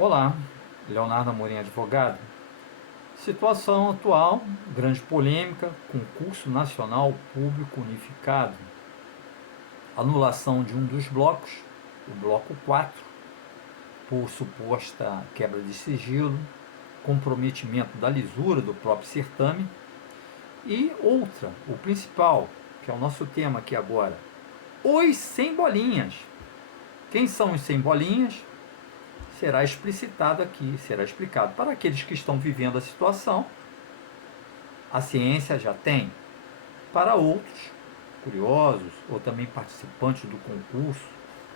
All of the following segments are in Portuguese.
Olá, Leonardo Amorim, advogado. Situação atual, grande polêmica, concurso nacional público unificado. Anulação de um dos blocos, o bloco 4, por suposta quebra de sigilo, comprometimento da lisura do próprio certame. E outra, o principal, que é o nosso tema aqui agora, os sem bolinhas. Quem são os sem bolinhas? Será explicitado aqui, será explicado. Para aqueles que estão vivendo a situação, a ciência já tem. Para outros, curiosos ou também participantes do concurso,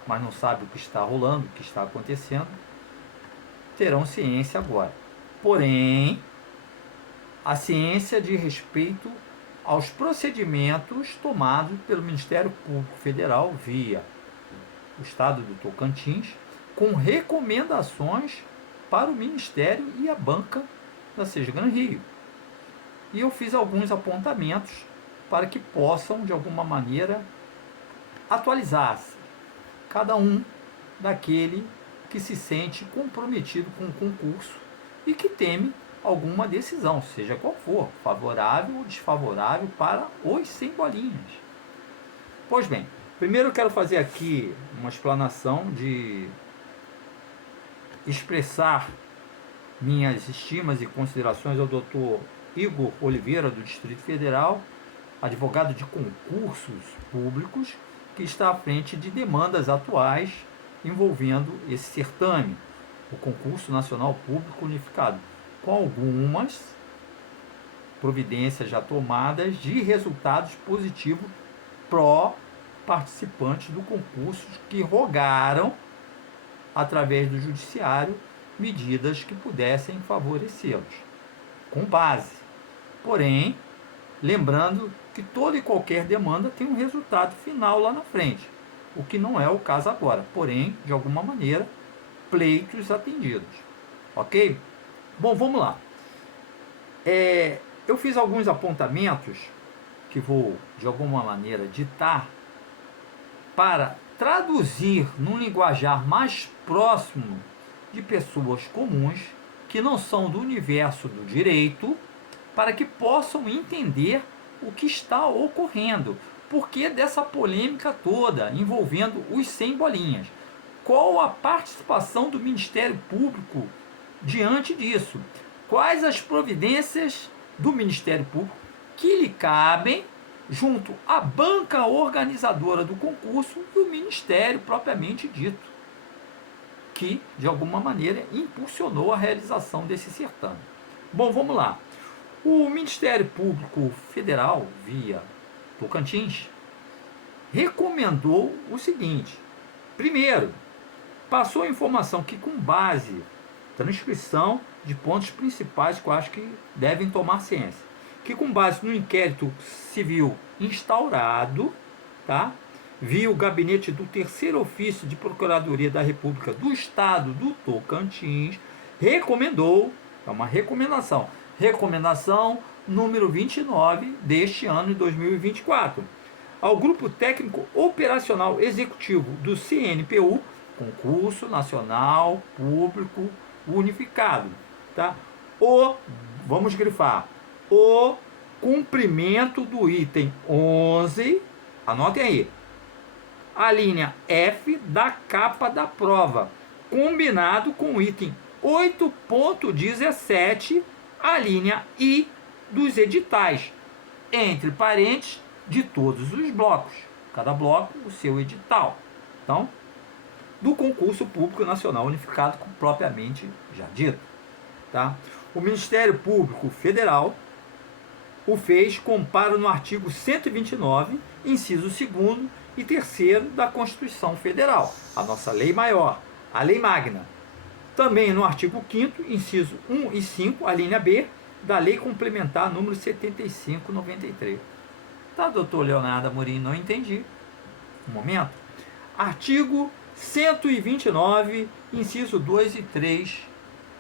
mas não sabem o que está rolando, o que está acontecendo, terão ciência agora. Porém, a ciência diz respeito aos procedimentos tomados pelo Ministério Público Federal via o Estado do Tocantins, com recomendações para o Ministério e a banca da Sesgan Rio. E eu fiz alguns apontamentos para que possam, de alguma maneira, atualizar-se cada um daquele que se sente comprometido com o concurso e que teme alguma decisão, seja qual for, favorável ou desfavorável para os sem bolinhas. Pois bem, primeiro eu quero fazer aqui uma explanação de expressar minhas estimas e considerações ao Dr. Igor Oliveira, do Distrito Federal, advogado de concursos públicos, que está à frente de demandas atuais envolvendo esse certame, o Concurso Nacional Público Unificado, com algumas providências já tomadas de resultados positivos pró-participantes do concurso que rogaram, através do judiciário, medidas que pudessem favorecê-los, com base. Porém, lembrando que toda e qualquer demanda tem um resultado final lá na frente, o que não é o caso agora, porém, de alguma maneira, pleitos atendidos. Ok? Bom, vamos lá. Eu fiz alguns apontamentos que vou, de alguma maneira, ditar para traduzir num linguajar mais próximo de pessoas comuns que não são do universo do direito, para que possam entender o que está ocorrendo, por que dessa polêmica toda envolvendo os sem bolinhas, qual a participação do Ministério Público diante disso, quais as providências do Ministério Público que lhe cabem junto à banca organizadora do concurso e o Ministério propriamente dito, que de alguma maneira impulsionou a realização desse certame. Bom, vamos lá. O Ministério Público Federal, via Tocantins, recomendou o seguinte: primeiro, passou a informação que, com base transcrição de pontos principais que eu acho que devem tomar ciência, que com base no inquérito civil instaurado, tá, via o gabinete do terceiro ofício de Procuradoria da República do Estado do Tocantins, recomendou, é uma recomendação número 29 deste ano de 2024, ao Grupo Técnico Operacional Executivo do CNPU, Concurso Nacional Público Unificado, tá? Vamos grifar, o cumprimento do item 11, anotem aí, a linha F da capa da prova, combinado com o item 8.17, a linha I dos editais, entre parênteses, de todos os blocos, cada bloco o seu edital. Então, do concurso público nacional unificado, propriamente já dito, tá? O Ministério Público Federal o fez com amparo no artigo 129, inciso 2º e 3º da Constituição Federal, a nossa lei maior, a lei magna. Também no artigo 5º, inciso 1 e 5, a linha B, da Lei Complementar número 75/93. Tá, doutor Leonardo Amorim, não entendi. Um momento. Artigo 129, inciso 2 e 3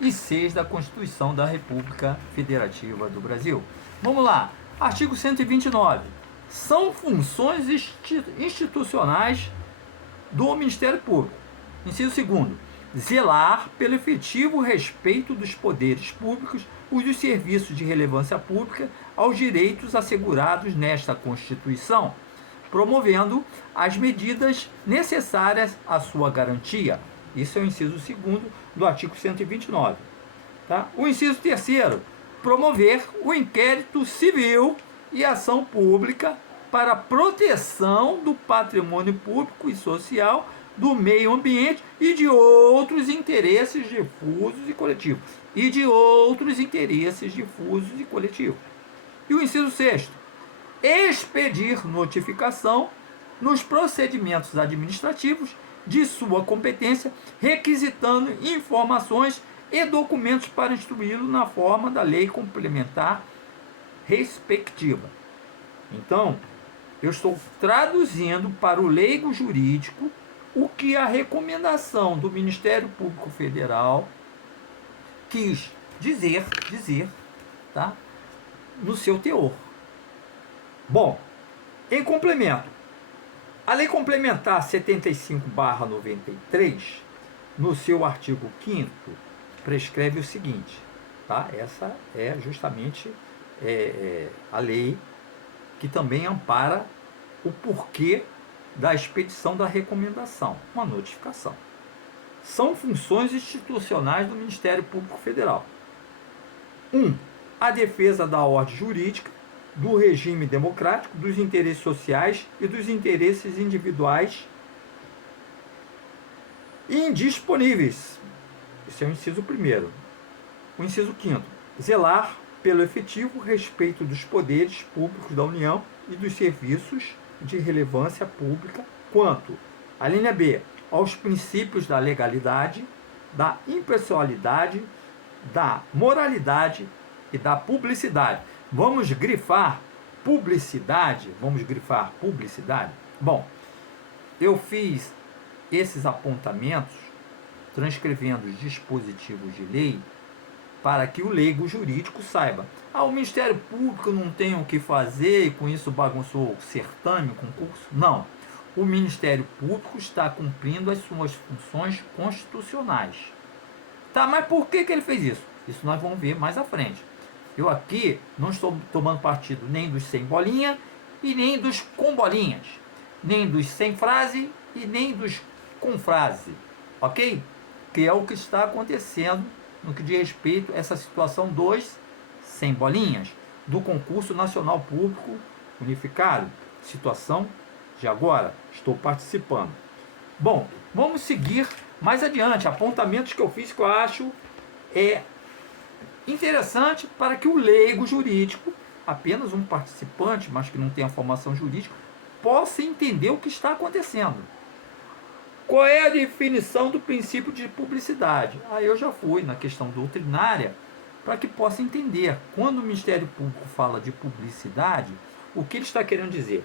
e 6 da Constituição da República Federativa do Brasil. Vamos lá. Artigo 129. São funções institucionais do Ministério Público. Inciso 2º. zelar pelo efetivo respeito dos poderes públicos e dos serviços de relevância pública aos direitos assegurados nesta Constituição, promovendo as medidas necessárias à sua garantia. Isso é o inciso 2º do artigo 129. Tá? O inciso 3º, promover o inquérito civil e ação pública para a proteção do patrimônio público e social, do meio ambiente e de outros interesses difusos e coletivos. E o inciso 6º, expedir notificação nos procedimentos administrativos de sua competência, requisitando informações e documentos para instruí-lo na forma da lei complementar respectiva. Então, eu estou traduzindo para o leigo jurídico o que a recomendação do Ministério Público Federal quis dizer, tá? No seu teor. Bom, em complemento, a Lei Complementar 75/93, no seu artigo 5º, prescreve o seguinte, tá? Essa é justamente a lei que também ampara o porquê da expedição da recomendação, uma notificação. São funções institucionais do Ministério Público Federal. 1. A defesa da ordem jurídica, do regime democrático, dos interesses sociais e dos interesses individuais indisponíveis. Esse é o inciso 1º. O inciso 5º. Zelar pelo efetivo respeito dos poderes públicos da União e dos serviços de relevância pública quanto, a linha B, aos princípios da legalidade, da impessoalidade, da moralidade e da publicidade. Vamos grifar publicidade? Bom, eu fiz esses apontamentos transcrevendo os dispositivos de lei para que o leigo jurídico saiba. O Ministério Público não tem o que fazer e com isso bagunçou o certame, o concurso? Não. O Ministério Público está cumprindo as suas funções constitucionais. Tá, mas por que ele fez isso? Isso nós vamos ver mais à frente. Eu aqui não estou tomando partido nem dos sem bolinha e nem dos com bolinhas, nem dos sem frase e nem dos com frase, ok? Que é o que está acontecendo no que diz respeito a essa situação dos sem bolinhas, do concurso nacional público unificado, situação de agora, estou participando. Bom, vamos seguir mais adiante, apontamentos que eu fiz que eu acho interessante para que o leigo jurídico, apenas um participante, mas que não tem a formação jurídica, possa entender o que está acontecendo. Qual é a definição do princípio de publicidade? Aí eu já fui na questão doutrinária para que possa entender. Quando o Ministério Público fala de publicidade, o que ele está querendo dizer?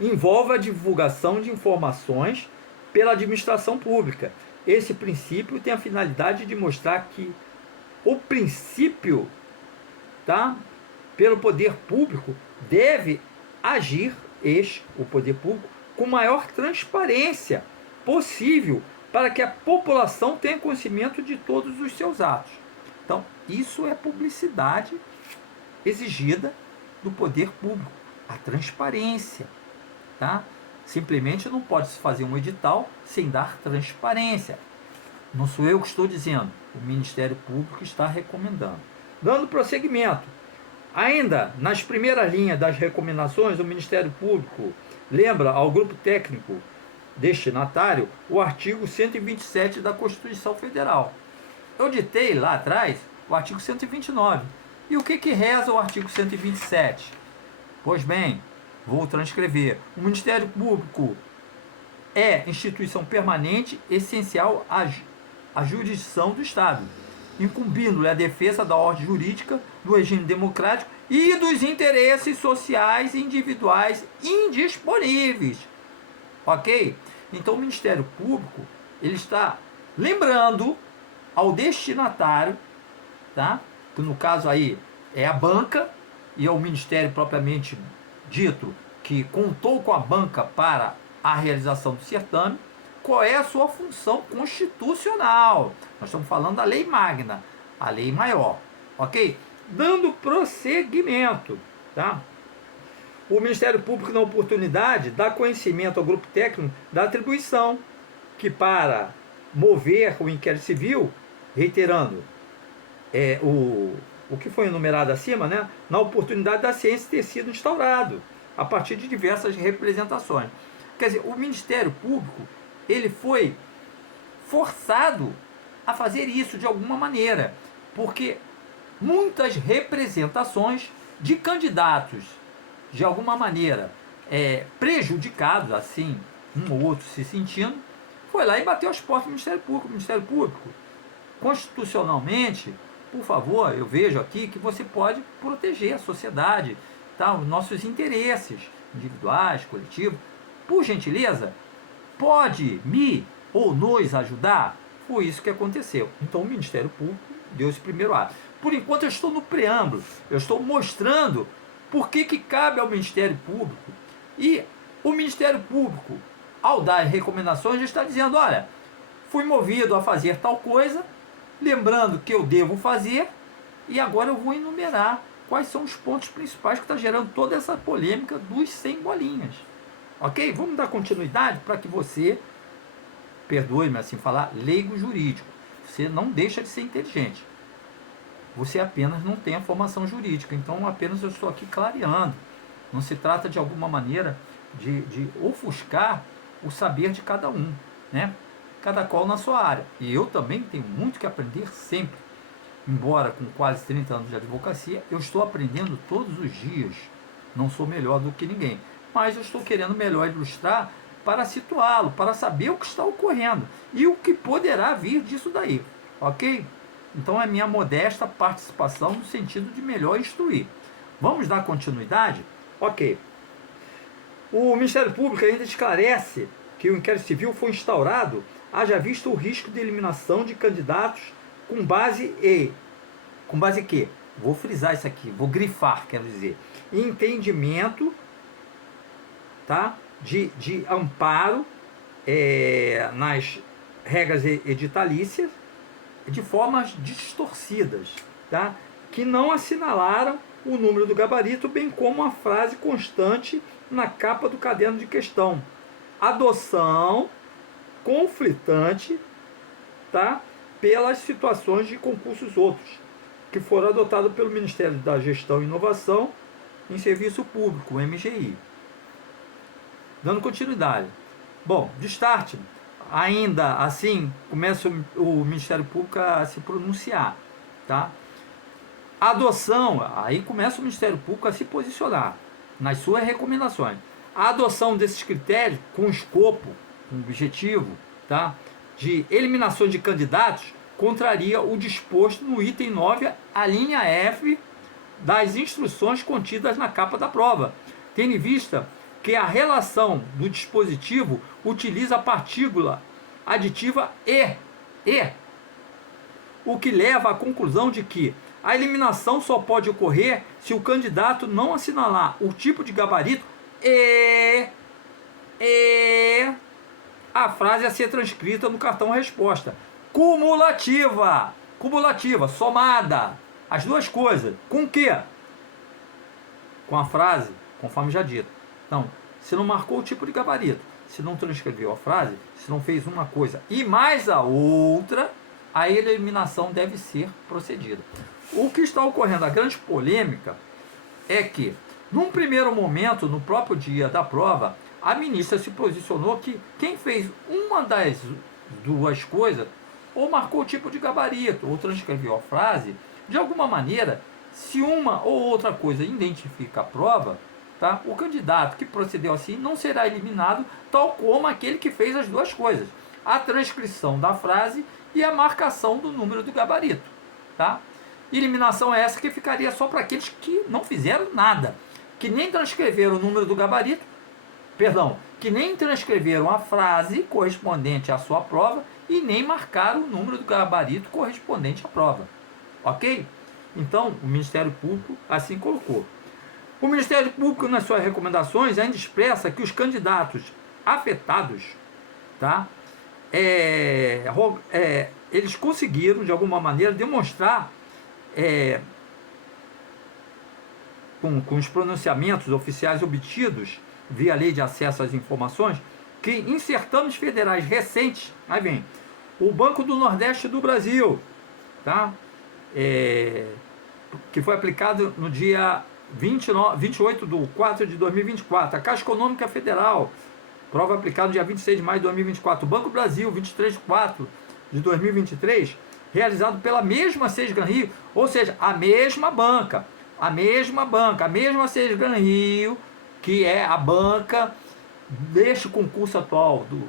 Envolve a divulgação de informações pela administração pública. Esse princípio tem a finalidade de mostrar que o princípio, tá, pelo poder público deve agir, o poder público, com maior transparência possível para que a população tenha conhecimento de todos os seus atos. Então, isso é publicidade exigida do poder público, a transparência, tá? Simplesmente não pode se fazer um edital sem dar transparência. Não sou eu que estou dizendo, o Ministério Público está recomendando. Dando prosseguimento, ainda nas primeiras linhas das recomendações, o Ministério Público lembra ao grupo técnico destinatário o artigo 127 da Constituição Federal. Eu ditei lá atrás o artigo 129. E o que reza o artigo 127? Pois bem, vou transcrever. O Ministério Público é instituição permanente, essencial à jurisdição do Estado, incumbindo-lhe a defesa da ordem jurídica, do regime democrático e dos interesses sociais individuais indisponíveis. Ok? Então o Ministério Público ele está lembrando ao destinatário, tá? Que no caso aí é a banca e é o Ministério propriamente dito que contou com a banca para a realização do certame, qual é a sua função constitucional. Nós estamos falando da lei magna, a lei maior, ok? Dando prosseguimento, tá? O Ministério Público, na oportunidade, dá conhecimento ao grupo técnico da atribuição, que para mover o inquérito civil, reiterando, o que foi enumerado acima, né, na oportunidade da ciência ter sido instaurado, a partir de diversas representações. Quer dizer, o Ministério Público, ele foi forçado a fazer isso de alguma maneira, porque muitas representações de candidatos, de alguma maneira, prejudicados, assim, um ou outro se sentindo, foi lá e bateu as portas do Ministério Público. O Ministério Público, constitucionalmente, por favor, eu vejo aqui que você pode proteger a sociedade, tá? Os nossos interesses individuais, coletivos. Por gentileza, pode me ou nos ajudar? Foi isso que aconteceu. Então o Ministério Público deu esse primeiro ato. Por enquanto eu estou no preâmbulo, eu estou mostrando por que cabe ao Ministério Público. E o Ministério Público, ao dar recomendações, já está dizendo, olha, fui movido a fazer tal coisa, lembrando que eu devo fazer, e agora eu vou enumerar quais são os pontos principais que está gerando toda essa polêmica dos 100 bolinhas. Ok? Vamos dar continuidade para que você, perdoe-me assim falar, leigo jurídico. Você não deixa de ser inteligente. Você apenas não tem a formação jurídica. Então apenas eu estou aqui clareando. Não se trata de alguma maneira de ofuscar o saber de cada um, né? Cada qual na sua área. E eu também tenho muito que aprender sempre. Embora com quase 30 anos de advocacia, eu estou aprendendo todos os dias. Não sou melhor do que ninguém. Mas eu estou querendo melhor ilustrar para situá-lo, para saber o que está ocorrendo e o que poderá vir disso daí, ok? Então é minha modesta participação no sentido de melhor instruir. Vamos dar continuidade? Ok. O Ministério Público ainda esclarece que o inquérito civil foi instaurado, haja visto o risco de eliminação de candidatos com base que? Vou frisar isso aqui, vou grifar, quero dizer, entendimento, tá? De amparo nas regras editalícias de formas distorcidas, tá? Que não assinalaram o número do gabarito, bem como a frase constante na capa do caderno de questão. Adoção conflitante, tá? Pelas situações de concursos outros, que foram adotados pelo Ministério da Gestão e Inovação em Serviço Público, o MGI. Dando continuidade. Bom, de start, ainda assim, começa o Ministério Público a se pronunciar, tá? Adoção, aí começa o Ministério Público a se posicionar nas suas recomendações. A adoção desses critérios com escopo, com objetivo, tá? De eliminação de candidatos contraria o disposto no item 9, a linha F das instruções contidas na capa da prova, tendo em vista que a relação do dispositivo utiliza a partícula aditiva e, o que leva à conclusão de que a eliminação só pode ocorrer se o candidato não assinalar o tipo de gabarito e a frase a ser transcrita no cartão resposta. Cumulativa, somada, as duas coisas. Com o quê? Com a frase, conforme já dito. Então, se não marcou o tipo de gabarito, se não transcreveu a frase, se não fez uma coisa e mais a outra, a eliminação deve ser procedida. O que está ocorrendo, a grande polêmica, é que, num primeiro momento, no próprio dia da prova, a ministra se posicionou que quem fez uma das duas coisas, ou marcou o tipo de gabarito, ou transcreveu a frase, de alguma maneira, se uma ou outra coisa identifica a prova, tá? O candidato que procedeu assim não será eliminado, tal como aquele que fez as duas coisas, a transcrição da frase e a marcação do número do gabarito, tá? Eliminação é essa que ficaria só para aqueles que não fizeram nada, que nem transcreveram o número do gabarito, que nem transcreveram a frase correspondente à sua prova e nem marcaram o número do gabarito correspondente à prova, ok? Então, o Ministério Público assim colocou. O Ministério Público, nas suas recomendações, ainda expressa que os candidatos afetados, tá, eles conseguiram, de alguma maneira, demonstrar, com os pronunciamentos oficiais obtidos via Lei de Acesso às Informações, que em certames federais recentes, aí vem, o Banco do Nordeste do Brasil, tá? Que foi aplicado no dia 28/4/2024, a Caixa Econômica Federal, prova aplicada no dia 26 de maio de 2024, o Banco Brasil, 23/4/2023, realizado pela mesma Sesgran Rio, ou seja, a mesma banca, a mesma Sesgran Rio, que é a banca deste concurso atual do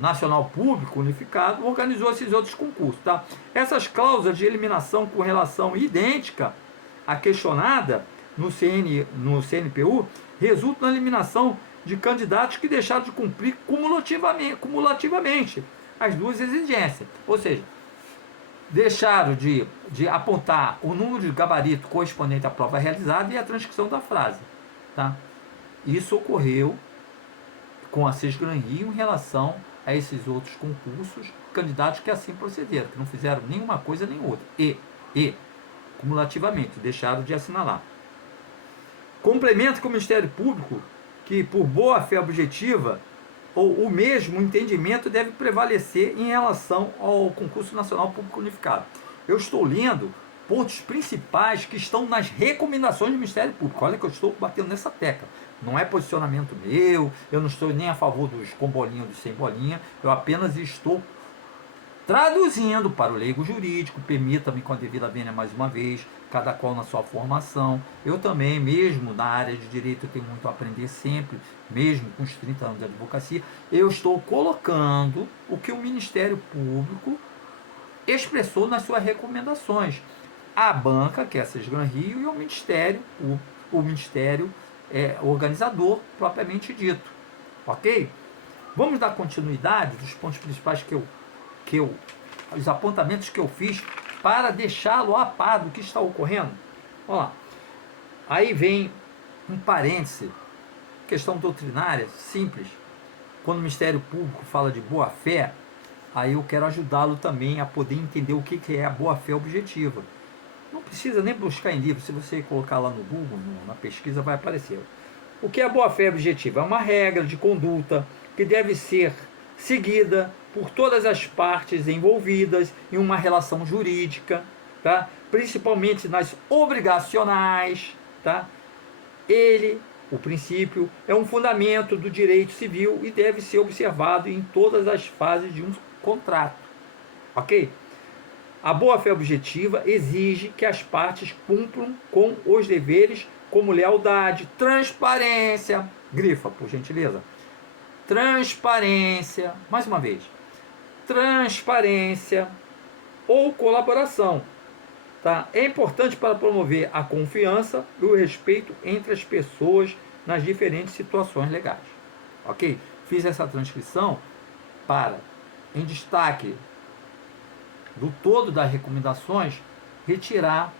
Nacional Público Unificado, organizou esses outros concursos. Tá? Essas cláusulas de eliminação com relação idêntica à questionada no CNPU resultam na eliminação de candidatos que deixaram de cumprir cumulativamente as duas exigências. Ou seja, deixaram de apontar o número de gabarito correspondente à prova realizada e a transcrição da frase. Tá? Isso ocorreu com a Sesgran Rio em relação a esses outros concursos, candidatos que assim procederam, que não fizeram nenhuma coisa nem outra. E cumulativamente, deixaram de assinalar. Complementa que o Ministério Público, que por boa fé objetiva, ou o mesmo entendimento deve prevalecer em relação ao concurso nacional público unificado. Eu estou lendo pontos principais que estão nas recomendações do Ministério Público. Olha que eu estou batendo nessa tecla. Não é posicionamento meu, eu não estou nem a favor dos com bolinha ou dos sem bolinha, eu apenas estou traduzindo para o leigo jurídico. Permita-me com a devida vênia mais uma vez, cada qual na sua formação. Eu também, mesmo na área de direito, eu tenho muito a aprender sempre, mesmo com os 30 anos de advocacia, eu estou colocando o que o Ministério Público expressou nas suas recomendações. A banca, que é a Sesgran Rio, e o Ministério organizador propriamente dito. Ok? Vamos dar continuidade dos pontos principais os apontamentos que eu fiz para deixá-lo a par do que está ocorrendo. Olha lá. Aí vem um parêntese, questão doutrinária, simples. Quando o Ministério Público fala de boa-fé, aí eu quero ajudá-lo também a poder entender o que é a boa-fé objetiva. Não precisa nem buscar em livro, se você colocar lá no Google, na pesquisa, vai aparecer. O que é a boa-fé objetiva? É uma regra de conduta que deve ser seguida por todas as partes envolvidas em uma relação jurídica, tá? Principalmente nas obrigacionais. Tá? O princípio, é um fundamento do direito civil e deve ser observado em todas as fases de um contrato. Ok? A boa-fé objetiva exige que as partes cumpram com os deveres como lealdade, transparência, grifa, por gentileza, transparência, mais uma vez, transparência ou colaboração. Tá? É importante para promover a confiança e o respeito entre as pessoas nas diferentes situações legais. Ok? Fiz essa transcrição para, em destaque do todo das recomendações, retirar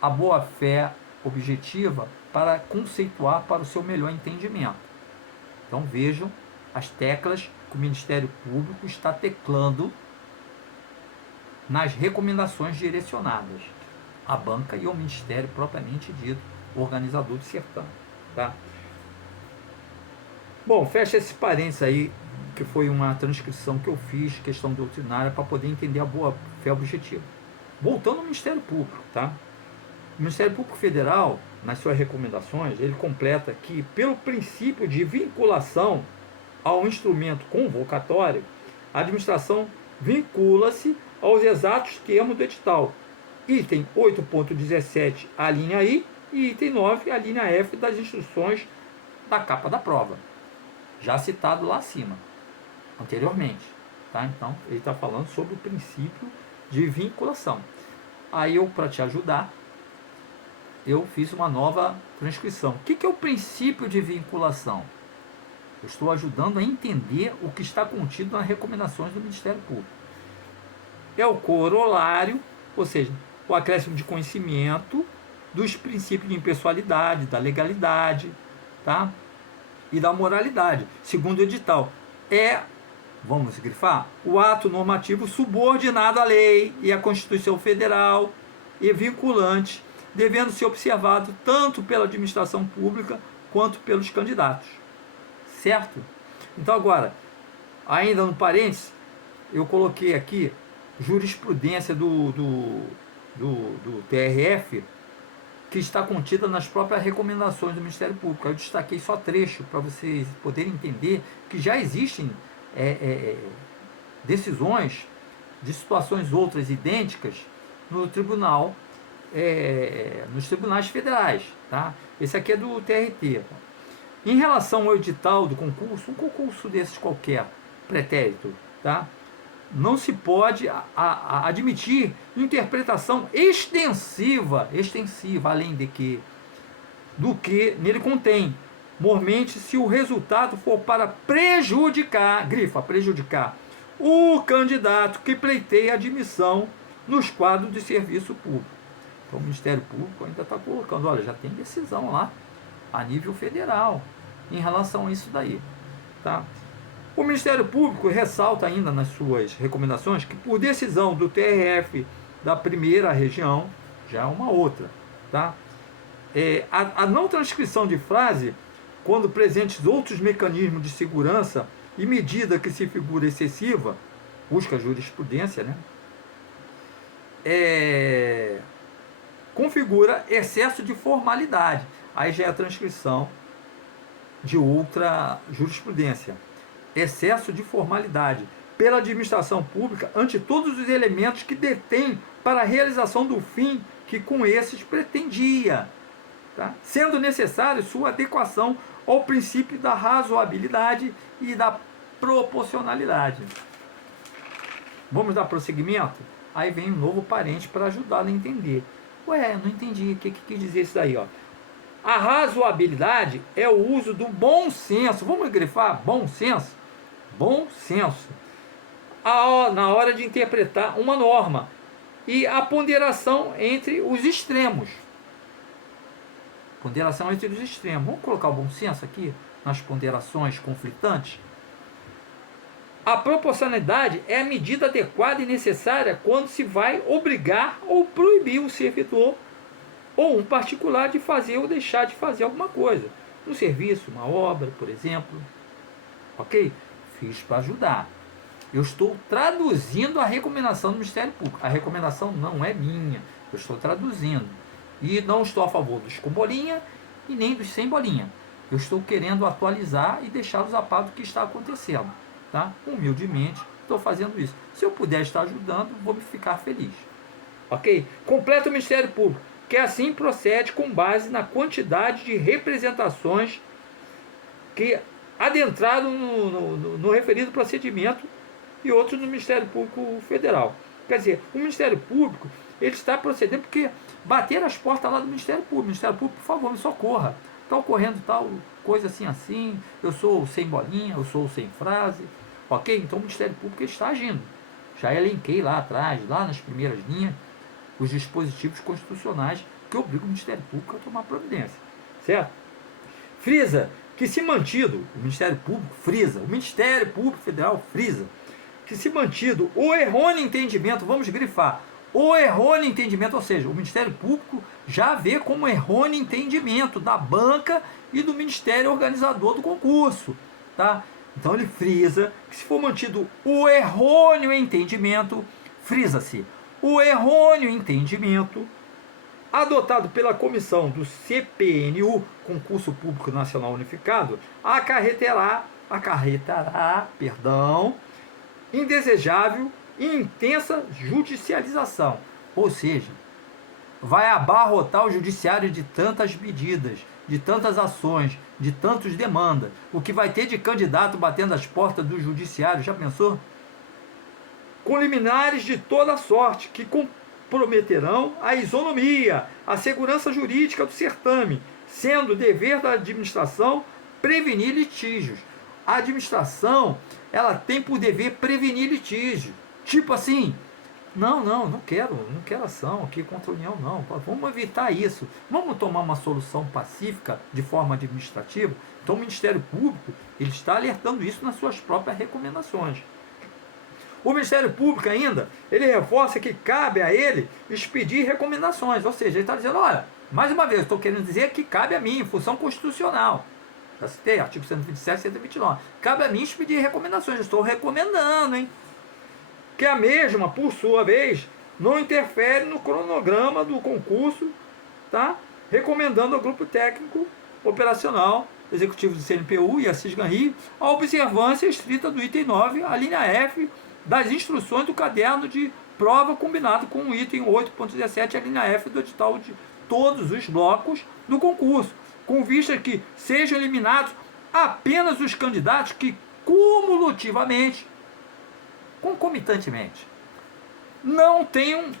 a boa-fé objetiva para conceituar para o seu melhor entendimento. Então vejam as teclas que o Ministério Público está teclando nas recomendações direcionadas à banca e ao Ministério propriamente dito, organizador do certame. Tá? Bom, fecha esse parênteses aí, que foi uma transcrição que eu fiz, questão doutrinária, para poder entender a boa-fé objetiva. Voltando ao Ministério Público, tá? O Ministério Público Federal, nas suas recomendações, ele completa que, pelo princípio de vinculação ao instrumento convocatório, a administração vincula-se aos exatos termos do edital. Item 8.17, a linha I, e item 9, a linha F das instruções da capa da prova. Já citado lá acima, anteriormente. Tá? Então, ele está falando sobre o princípio de vinculação. Aí eu, para te ajudar, eu fiz uma nova transcrição. O que é o princípio de vinculação? Eu estou ajudando a entender o que está contido nas recomendações do Ministério Público. É o corolário, ou seja, o acréscimo de conhecimento dos princípios de impessoalidade, da legalidade, tá? E da moralidade, segundo o edital. É vamos grifar, o ato normativo subordinado à lei e à Constituição Federal e vinculante, devendo ser observado tanto pela administração pública quanto pelos candidatos. Certo? Então agora, ainda no parênteses, eu coloquei aqui jurisprudência do TRF, que está contida nas próprias recomendações do Ministério Público. Eu destaquei só trecho para vocês poderem entender que já existem decisões de situações outras idênticas no tribunal, nos tribunais federais. Tá? Esse aqui é do TRT. Em relação ao edital do concurso, um concurso desses qualquer, pretérito, tá? Não se pode admitir interpretação extensiva, além do que nele contém, mormente se o resultado for para prejudicar, prejudicar, o candidato que pleiteia admissão nos quadros de serviço público. Então o Ministério Público ainda está colocando, olha, já tem decisão lá, a nível federal, em relação a isso daí, tá? O Ministério Público ressalta ainda nas suas recomendações que, por decisão do TRF da primeira região, já é uma outra, tá? A não transcrição de frase, quando presentes outros mecanismos de segurança e medida que se figura excessiva, busca jurisprudência, né? Configura excesso de formalidade. Aí já é a transcrição de outra jurisprudência. Excesso de formalidade pela administração pública ante todos os elementos que detém para a realização do fim que com esses pretendia, tá? Sendo necessário sua adequação ao princípio da razoabilidade e da proporcionalidade. Vamos dar prosseguimento? Aí vem um novo parente para ajudá-lo a entender. Ué, não entendi, o que quis dizer isso daí, ó? A razoabilidade é o uso do bom senso. Vamos grifar bom senso? Bom senso. Na hora de interpretar uma norma. E a ponderação entre os extremos. Ponderação entre os extremos. Vamos colocar o bom senso aqui nas ponderações conflitantes? A proporcionalidade é a medida adequada e necessária quando se vai obrigar ou proibir o servidor ou um particular de fazer ou deixar de fazer alguma coisa. Um serviço, uma obra, por exemplo. Ok? Fiz para ajudar. Eu estou traduzindo a recomendação do Ministério Público. A recomendação não é minha. Eu estou traduzindo. E não estou a favor dos com bolinha e nem dos sem bolinha. Eu estou querendo atualizar e deixá-los a par do que está acontecendo. Tá? Humildemente, estou fazendo isso. Se eu puder estar ajudando, vou me ficar feliz. Ok? Completa o Ministério Público, que assim procede com base na quantidade de representações que adentraram no referido procedimento e outros no Ministério Público Federal. Quer dizer, o Ministério Público ele está procedendo porque bateram as portas lá do Ministério Público. Ministério Público, por favor, me socorra. Está ocorrendo tal coisa assim, eu sou sem bolinha, eu sou sem frase. Ok? Então o Ministério Público está agindo. Já elenquei lá atrás, lá nas primeiras linhas, os dispositivos constitucionais que obrigam o Ministério Público a tomar providência. Certo? Frisa que se mantido, o Ministério Público frisa, o Ministério Público Federal frisa, que se mantido o errôneo entendimento, vamos grifar, o errôneo entendimento, ou seja, o Ministério Público já vê como errôneo entendimento da banca e do Ministério Organizador do concurso, tá? Então ele frisa que se for mantido o errôneo entendimento, frisa-se, o errôneo entendimento adotado pela comissão do CPNU, Concurso Público Nacional Unificado, acarretará, indesejável e intensa judicialização, ou seja, vai abarrotar o judiciário de tantas medidas, de tantas ações, de tantas demandas. O que vai ter de candidato batendo as portas do judiciário, já pensou? Com liminares de toda sorte, que comprometerão a isonomia, a segurança jurídica do certame, sendo dever da administração prevenir litígios. A administração, ela tem por dever prevenir litígio. Tipo assim, Não quero ação aqui contra a União, não. Vamos evitar isso. Vamos tomar uma solução pacífica de forma administrativa. Então o Ministério Público ele está alertando isso nas suas próprias recomendações. O Ministério Público ainda, ele reforça que cabe a ele expedir recomendações, ou seja, ele está dizendo, olha, mais uma vez, estou querendo dizer que cabe a mim, em função constitucional, já citei, artigo 127 e 129, cabe a mim expedir recomendações, eu estou recomendando, hein, que a mesma, por sua vez, não interfere no cronograma do concurso, tá? Recomendando ao grupo técnico operacional executivo do CNPU e a Cisgan-Rio a observância estrita do item 9, a linha F, das instruções do caderno de prova combinado com o item 8.17, a linha F do edital de todos os blocos do concurso, com vista que sejam eliminados apenas os candidatos que cumulativamente, concomitantemente, não tenham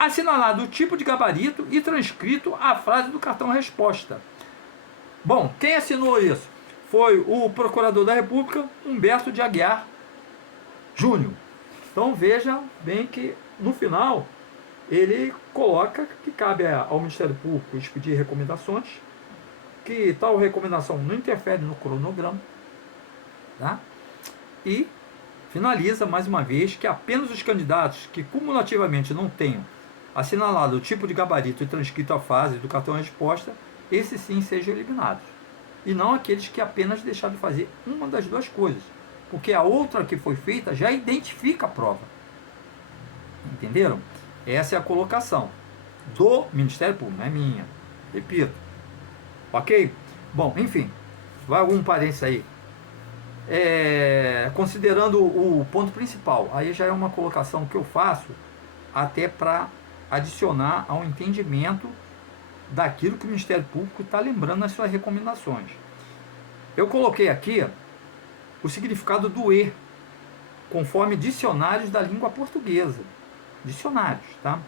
assinalado o tipo de gabarito e transcrito a frase do cartão resposta. Bom, quem assinou isso? Foi o Procurador da República, Humberto de Aguiar Júnior. Então veja bem que no final ele coloca que cabe ao Ministério Público expedir recomendações, que tal recomendação não interfere no cronograma, tá? E finaliza mais uma vez que apenas os candidatos que cumulativamente não tenham assinalado o tipo de gabarito e transcrito a fase do cartão resposta, esses sim sejam eliminados. E não aqueles que apenas deixaram de fazer uma das duas coisas. Porque a outra que foi feita já identifica a prova. Entenderam? Essa é a colocação do Ministério Público, não é minha. Repito. Ok? Bom, enfim. Vai algum parênteses aí. Considerando o ponto principal, aí já é uma colocação que eu faço até para adicionar ao entendimento daquilo que o Ministério Público está lembrando nas suas recomendações. Eu coloquei aqui o significado do E, conforme dicionários da língua portuguesa. Dicionários, tá?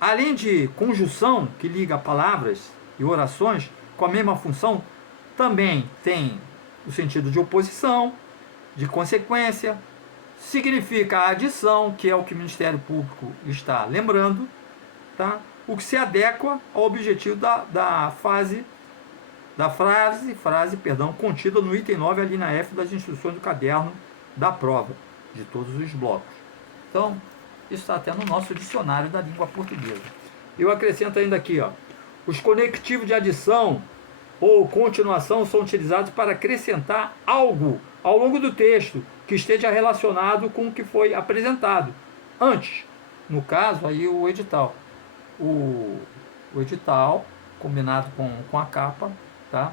Além de conjunção, que liga palavras e orações com a mesma função, também tem o sentido de oposição, de consequência, significa adição, que é o que o Ministério Público está lembrando, tá? O que se adequa ao objetivo da frase contida no item 9, a linha F das instruções do caderno da prova, de todos os blocos. Então, isso está até no nosso dicionário da língua portuguesa. Eu acrescento ainda aqui, ó, os conectivos de adição ou continuação são utilizados para acrescentar algo ao longo do texto que esteja relacionado com o que foi apresentado antes. No caso, aí o edital. O edital, combinado com a capa, tá?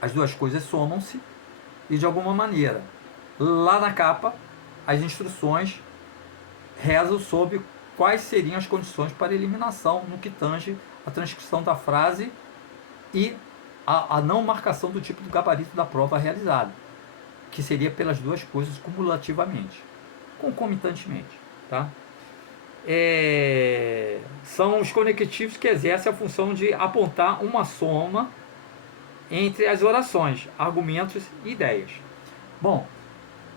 As duas coisas somam-se e, de alguma maneira, lá na capa, as instruções rezam sobre quais seriam as condições para eliminação no que tange a transcrição da frase e a não marcação do tipo de gabarito da prova realizada, que seria pelas duas coisas cumulativamente, concomitantemente, tá? São os conectivos que exercem a função de apontar uma soma entre as orações, argumentos e ideias. Bom,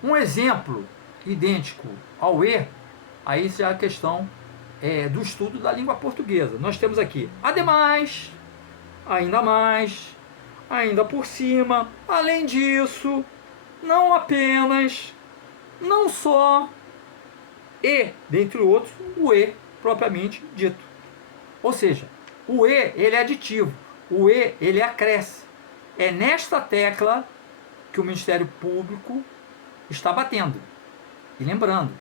um exemplo idêntico ao E, aí já é a questão do estudo da língua portuguesa. Nós temos aqui, ademais, ainda mais, ainda por cima, além disso, não apenas, não só, e, dentre outros, o E propriamente dito. Ou seja, o E ele é aditivo, o E ele acresce. É nesta tecla que o Ministério Público está batendo. E lembrando,